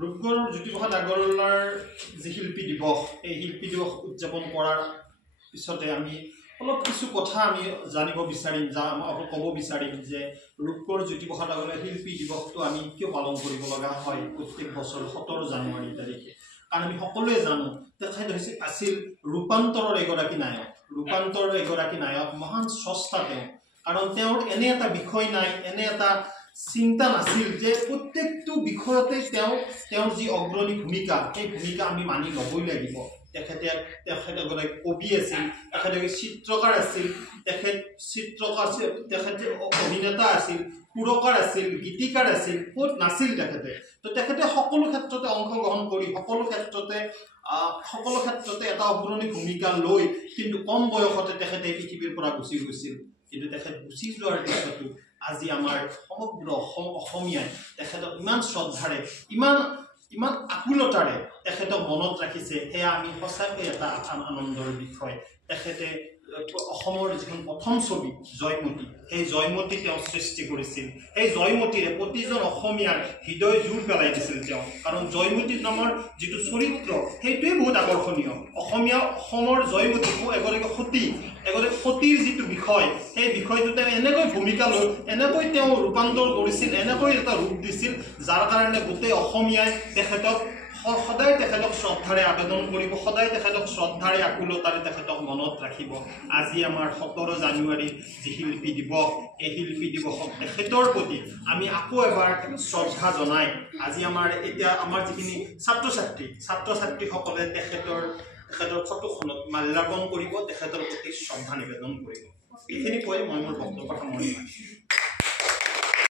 ৰূপগড় জ্যোতিপ্ৰসাদ আগৰৱালাৰ যে শিল্পী দিৱস এই শিল্পী দিৱস উদযাপন কৰাৰ পিছতে আমি অলপ কিছু কথা আমি জানিব বিচাৰিম ক'ব বিচাৰিম যে ৰূপগড় জ্যোতিপ্ৰসাদ আগৰৱালাৰ শিল্পী দিৱসটো আমি কিয় পালন কৰিব লগা হয় প্ৰত্যেক বছৰ 17 জানুৱাৰী তাৰিখে। কাৰণ আমি সকলোৱে জানো তেখেত আছিল ৰূপান্তৰৰ এগৰাকী নায়ক মহান স্ৰষ্টা তেওঁ। কাৰণ তেওঁৰ এনে এটা বিষয় নাই, এনে এটা চিন্তা নাছিল যে প্ৰত্যেকটো বিষয়তে তেওঁৰ যি অগ্ৰণী ভূমিকা সেই ভূমিকা আমি মানি ল'বই লাগিব। তেখেতে এগৰাকী কবি আছিল, তেখেতে চিত্ৰকাৰ আছিল, তেখেতে অভিনেতা আছিল, সুৰকাৰ আছিল, গীতিকাৰ আছিল, ক'ত নাছিল তেখেতে। তো তেখেতে সকলো ক্ষেত্ৰতে অংশগ্ৰহণ কৰি সকলো ক্ষেত্ৰতে এটা অগ্ৰণী ভূমিকা লৈ কিন্তু কম বয়সতে তেখেতে পৃথিৱীৰ পৰা গুচি গৈছিল। কিন্তু তেখেত গুচি যোৱাৰ পিছতো আজি আমাৰ সমগ্ৰ অসমীয়াই তেখেতক ইমান শ্ৰদ্ধাৰে ইমান আকুলতাৰে তেখেতক মনত ৰাখিছে, সেয়া আমি সঁচাকৈ এটা আনন্দৰ বিষয়। তেখেতে অসমৰ যিখন প্ৰথম ছবি জয়মতী, সেই জয়মতী তেওঁ সৃষ্টি কৰিছিল। সেই জয়মতীৰে প্ৰতিজন অসমীয়াৰ হৃদয় জোৰ পেলাই দিছিল তেওঁ। কাৰণ জয়মতী নামৰ যিটো চৰিত্ৰ সেইটোৱে বহুত আকৰ্ষণীয়। অসমৰ জয়মতী এগৰাকী সতীৰ যিটো বিষয় সেই বিষয়টো তেওঁ এনেকৈ ভূমিকা লৈ এনেকৈ তেওঁ ৰূপান্তৰ কৰিছিল, এনেকৈ এটা ৰূপ দিছিল যাৰ কাৰণে গোটেই অসমীয়াই সদায় তেখেতক শ্ৰদ্ধাৰে আবেদন কৰিব, সদায় তেখেতক শ্ৰদ্ধাৰে আকুলতাৰে তেখেতক মনত ৰাখিব। আজি আমাৰ 17 জানুৱাৰীৰ যি শিল্পী দিৱস, এই শিল্পী দিৱসক তেখেতৰ প্ৰতি আমি আকৌ এবাৰ শ্ৰদ্ধা জনাই আজি আমাৰ যিখিনি ছাত্ৰ ছাত্ৰীসকলে তেখেতৰ ফটোখনত মাল্যাৰ্পণ কৰিব, তেখেতৰ প্ৰতি শ্ৰদ্ধা নিবেদন কৰিব। এইখিনি কৈ মই মোৰ বক্তব্য সামৰণি মাৰিছোঁ।